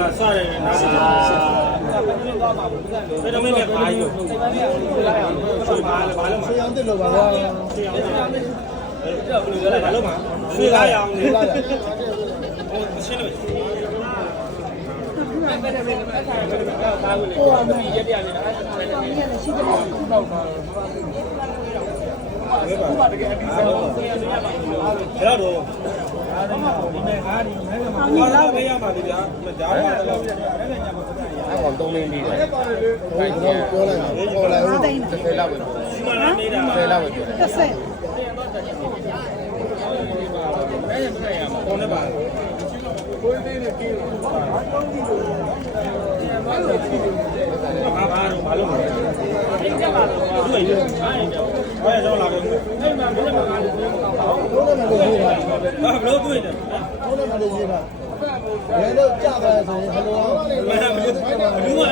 လာစားတယ်နားတယ်အဲ့တော့မင်းလည်းပါယူဘာလို့မ ဆွေအောင်တက်လို့ပါကွာ ဘာလို့မရွှေကားရအောင်လေဟိုရှင်းလို့ဟိုအမေရက်ပြရတယ်နော်ရှိတယ်ပေါ့ဘာတကယ်အပြီးဆုံးအဲ့တော့ဒီမဲ့ငါဒီမဲကမှာဘာလို့ရမှာလဲဗျာကြားမှာတော့အဲ့ကောင်3လင်းနေတယ် ဟိုတော့ပြောလိုက်တာပေါ်လိုက်ဦး30လောက်ပဲ ဒီမှာနေတာ30လောက်ပဲပြောတယ်30ပေါ်နေပါကိုယ်သေးနေကင်းဘာလို့အိမ်ကြပါတော့သူ့အိမ်ဘယ်တော့လာလဲအိမ်မှာဘယ်မှာလဲဘလို့တွေ့တယ် ဘိုးလည်းမလို့ရေးတာဘယ်တော့ကြာပါဆိုရင်ဟယ်လို ဘယ်မှာ